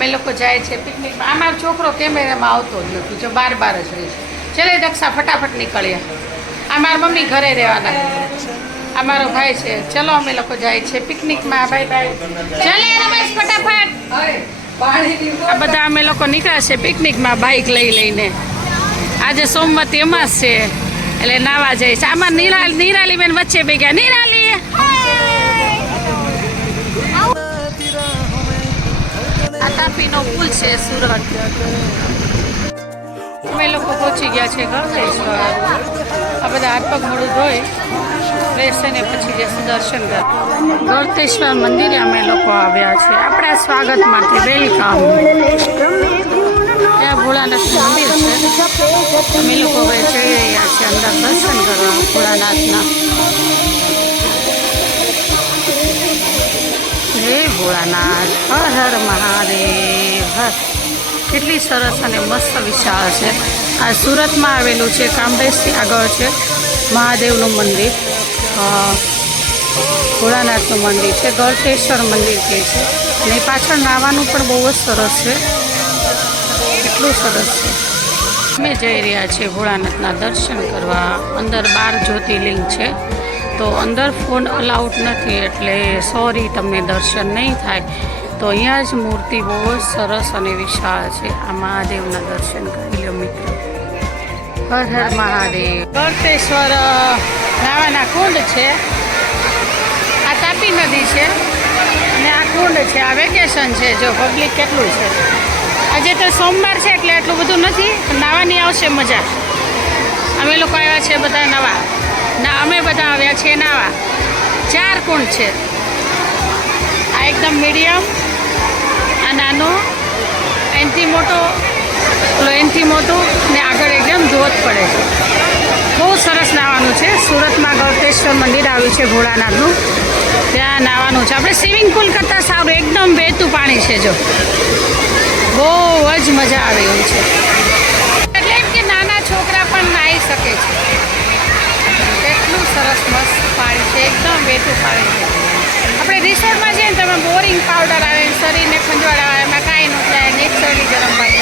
અમે લોકો જાય છે પિકનિકમાં અમારો છોકરો કેમેરામાં આવતો જ નથી, જો બાર બાર જ રહે છે. ચલે દક્ષા ફટાફટ નીકળ્યા આ મારા મમ્મી ઘરે રહેવાના. આ મારો ભાઈ છે. ચલો અમે લોકો જાય છે પિકનિકમાં ભાઈ ભાઈ ચાલે રમેશ ફટાફટ. આ બધા અમે લોકો નીકળ્યા છે પિકનિકમાં બાઇક લઈ લઈને. આજે સોમવતી અમાસ છે. એટલે નાવા જાય છે. આમાં નિરાલી નિરાલી બેન વચ્ચે બે ગયા નિરાલી તાપીનો પુલ છે સુરત. અમે લોકો પહોંચી ગયા છે ગળતેશ્વર આ બધા હાથ પગ મોડું ધોઈ ફ્રેશ થઈને પછી જશે દર્શન કરવા ગળતેશ્વર મંદિરે અમે લોકો આવ્યા છે આપણા સ્વાગત માટે વેલકમ. ત્યાં ભોળાનાથનું મંદિર છે. અમે લોકો હવે જઈ રહ્યા છીએ અંદર દર્શન કરવા ભોળાનાથના. ભોળાનાથ હર હર મહાદેવ, હર. કેટલી સરસ અને મસ્ત વિશાળ છે. આ સુરતમાં આવેલું છે કામરેજથી આગળ છે, મહાદેવનું મંદિર. ભોળાનાથનું મંદિર છે ગળતેશ્વર મંદિર કહે છે. અને પાછળ નાવાનું પણ બહુ જ સરસ છે. એટલું સરસ છે. અમે જઈ રહ્યા છીએ ભોળાનાથના દર્શન કરવા. અંદર બાર જ્યોતિર્લિંગ છે. તો અંદર ફોન અલાઉડ નથી, એટલે સોરી તમને દર્શન નહીં થાય. તો અહીંયા જ મૂર્તિ બહુ જ સરસ અને વિશાળ છે. આ મહાદેવના દર્શન કરી લો મિત્રો. હર હર મહાદેવ. ગળતેશ્વર નાવાના કુંડ છે. આ તાપી નદી છે અને આ કુંડ છે. આ વેકેશન છે. જો પબ્લિક કેટલું છે. આજે તો સોમવાર છે એટલે એટલું બધું નથી. નાવાની આવશે મજા. અમે લોકો આવ્યા છે બધા નવા. ના, અમે બધા આવ્યા છીએ નાવા. ચાર કુંડ છે. આ એકદમ મીડિયમ આ નાનો, એનથી મોટો પેલો એનથી મોટું ને આગળ એકદમ જોત પડે છે. બહુ સરસ નાવાનું છે. સુરતમાં ગૌતેશ્વર મંદિર આવ્યું છે ભોળાનાથનું. ત્યાં નાવાનું છે. આપણે સ્વિમિંગ પુલ કરતાં સારું. એકદમ વહેતું પાણી છે જો. બહુ જ મજા આવી એવું છે. એટલે કે નાના છોકરા પણ નાહી શકે છે. કેટલું સરસ મસ્ત પાણી છે, એકદમ વહેતું પાણી છે. આપણે રિસોર્ટમાં જઈએ ને તમે બોરિંગ પાવડર આવે શરીરને ખંજવાળ આવે, એમાં કાંઈ ન થાય નેચરલી ગરમ પાણી.